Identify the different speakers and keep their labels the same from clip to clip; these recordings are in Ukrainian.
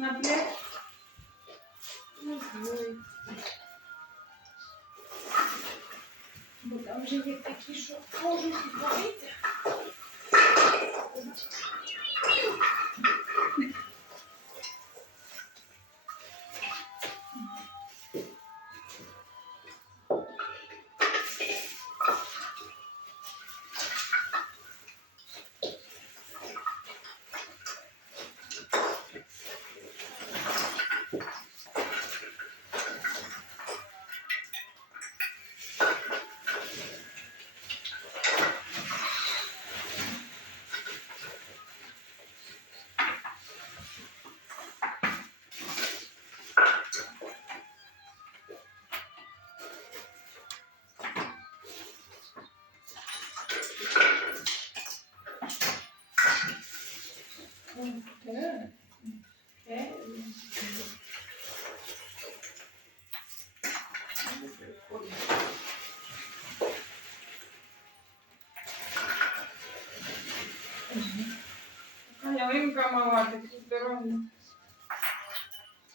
Speaker 1: на плед.
Speaker 2: Не знаю.
Speaker 1: Бо там же є такі, що можуть відвалитися. Така ялинка мала, такі здорові.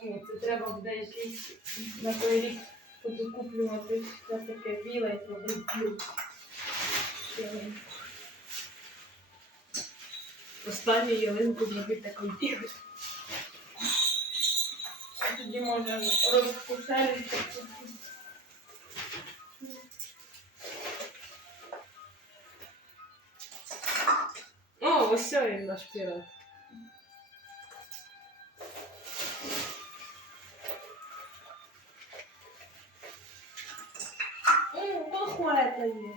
Speaker 1: Це треба буде якийсь на той рік подокуплювати все таке біле і побрити.
Speaker 2: Останню ялинку зробити такою білою.
Speaker 1: Тоді можна розпушерити.
Speaker 2: Ось він наш пірат. О, похуета є.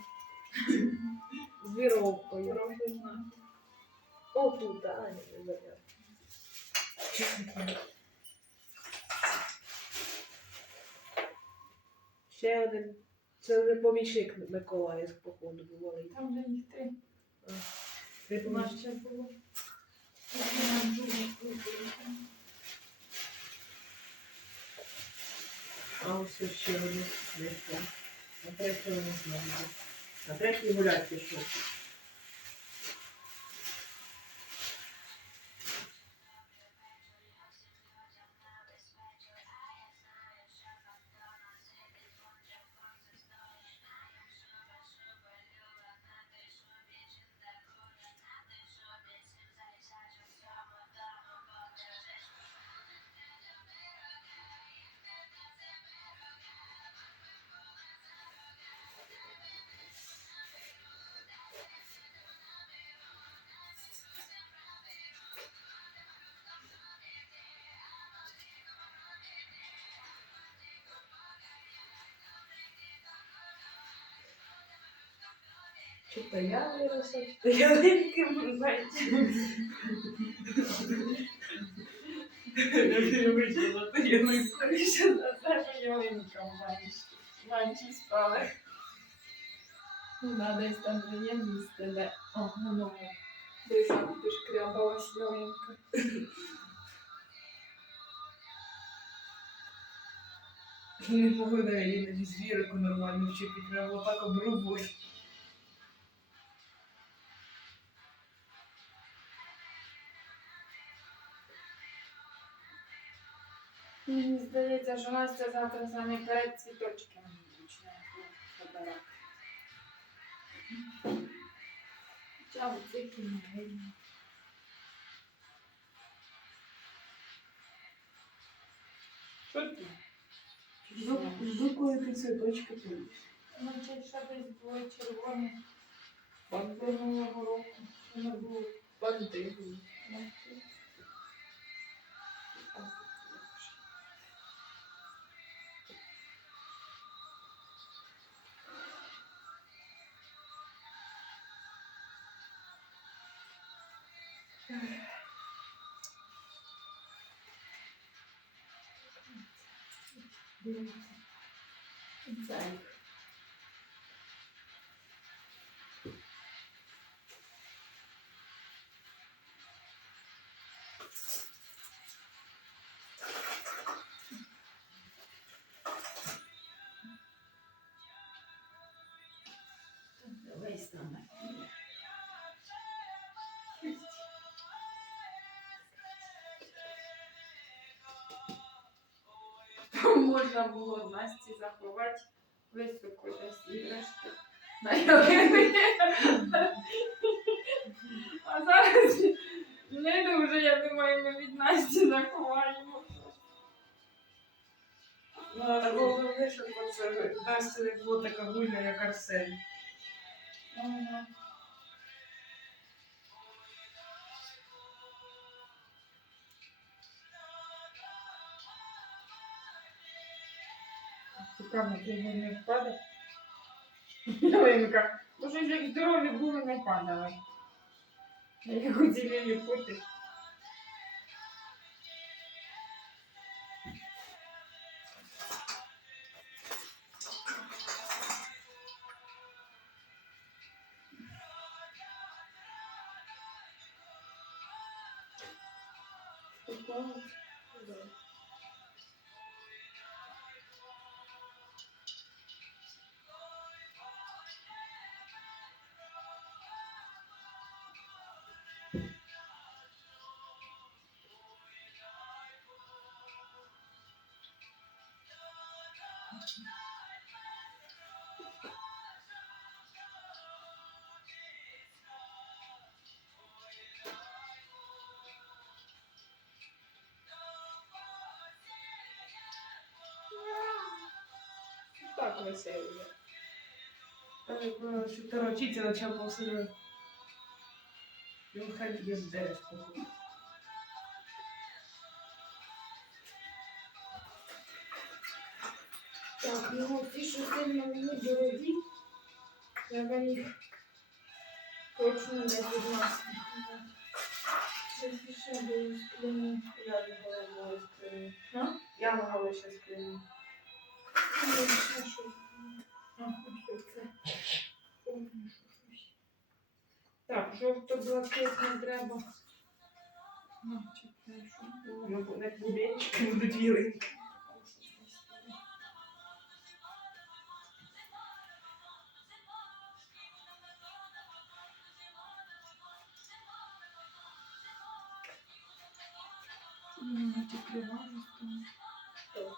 Speaker 2: З віровкою.
Speaker 1: Хороший знак.
Speaker 2: О, тут, а, не забрав. Ще один. Це вже помічник Миколая, походу, бували.
Speaker 1: Там вже їх три.
Speaker 2: Ти
Speaker 1: У нас ще було. Які нам дуже круто.
Speaker 2: А ось ще знайшла. А третього не знаю. А третій гулять пішов. Чи то я виросла, чи то ялинки знаєте. Я вирішила, то ялинки.
Speaker 1: Скоріше за себе ялинка менше. Менші стали. Ну, да, десь там є місце, де. О, воно. Десь там шкрябалась ялинка.
Speaker 2: Не погадає іноді звірику нормально вчити, треба отак обрубувати.
Speaker 1: Мені здається, що Настя завтра самі перед цвіточки мені почне забирати. Хоча в цих не видно. Що ти?
Speaker 2: Жду, коли ти цвіточки поїш.
Speaker 1: Ну, чи ще десь були червоні банди минулого року. Воно було Це. то можна було Насті заховати високо десь іграшки на ялини. А зараз не дуже, я думаю, ми від Насті заховаємо.
Speaker 2: Ну, головне, щоб оце Настя не було така гульна, як Арсен.
Speaker 1: Ага. Цікаво, ти його не впаде? Ялинка. Бо щось як здорові були, не падали. Як уцілілі пути. Так веселі.
Speaker 2: Там як вона ще торочиться, почав посилити. Він хай є десь
Speaker 1: Так, ну ті, що сильно мені дорогі, треба їх точно не відносити. Це ще було скляні.
Speaker 2: Я не головою скрину. Я ще скрину.
Speaker 1: Ну, ще щось. Так, жовто-блакитне треба. Ну, чекай, що було.
Speaker 2: Ну, не бубенчики будуть ялинки.
Speaker 1: Ну, теплива вже стала.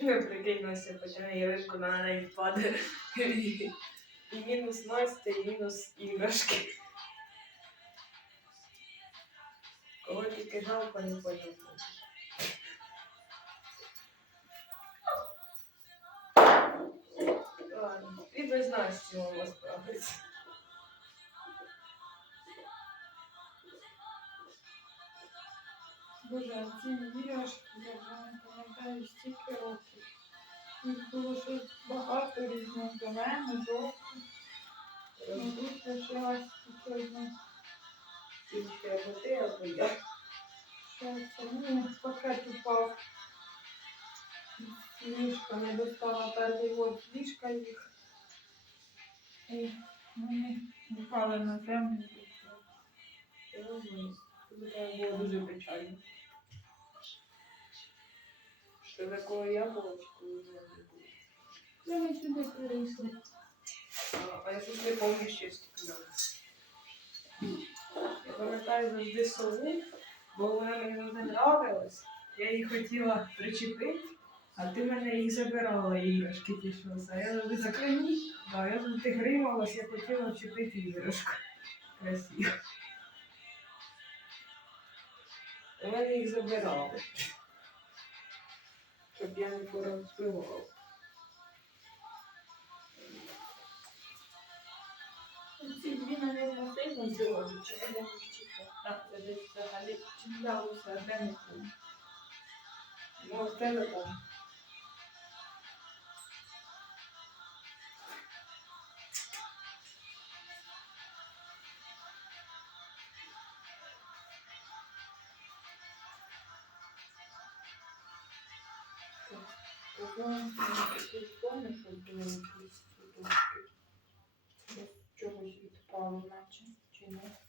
Speaker 2: Я прикинь, Настя починає ялинку на неї впаде. І мінус Настя, і мінус іграшки. Кого тільки жалко, не понятно. Ладно, і без Насті мама справиться.
Speaker 1: Боже, а ці іграшки, я вже не пам'ятаю стільки років. Їх було щось багато різного зелене, жовте. Ну тут лишилась тільки одна.
Speaker 2: Тільки ти, або я.
Speaker 1: Що це? Ну, пакет упав. Ліжка не достала перший год з ліжка їх. І вони впали на землю.
Speaker 2: Це було дуже печально. Що такого яблучко не було.
Speaker 1: Вони сюди перейшли.
Speaker 2: А, я щось не стікнула. Я пам'ятаю завжди сову, бо вона мені завжди нравилась. Я її хотіла причепити, а ти мене їх забирала іграшки ті. А я завжди закрині. Да, я завжди грималась, я хотіла вчепити іграшку. Красиво. У мене їх забирали. Щоб я не порозбивав.
Speaker 1: Ці Так, це десь взагалі де не було.
Speaker 2: Ну, там.
Speaker 1: Помню, що були якісь. Чогось відпало, наче, чи не?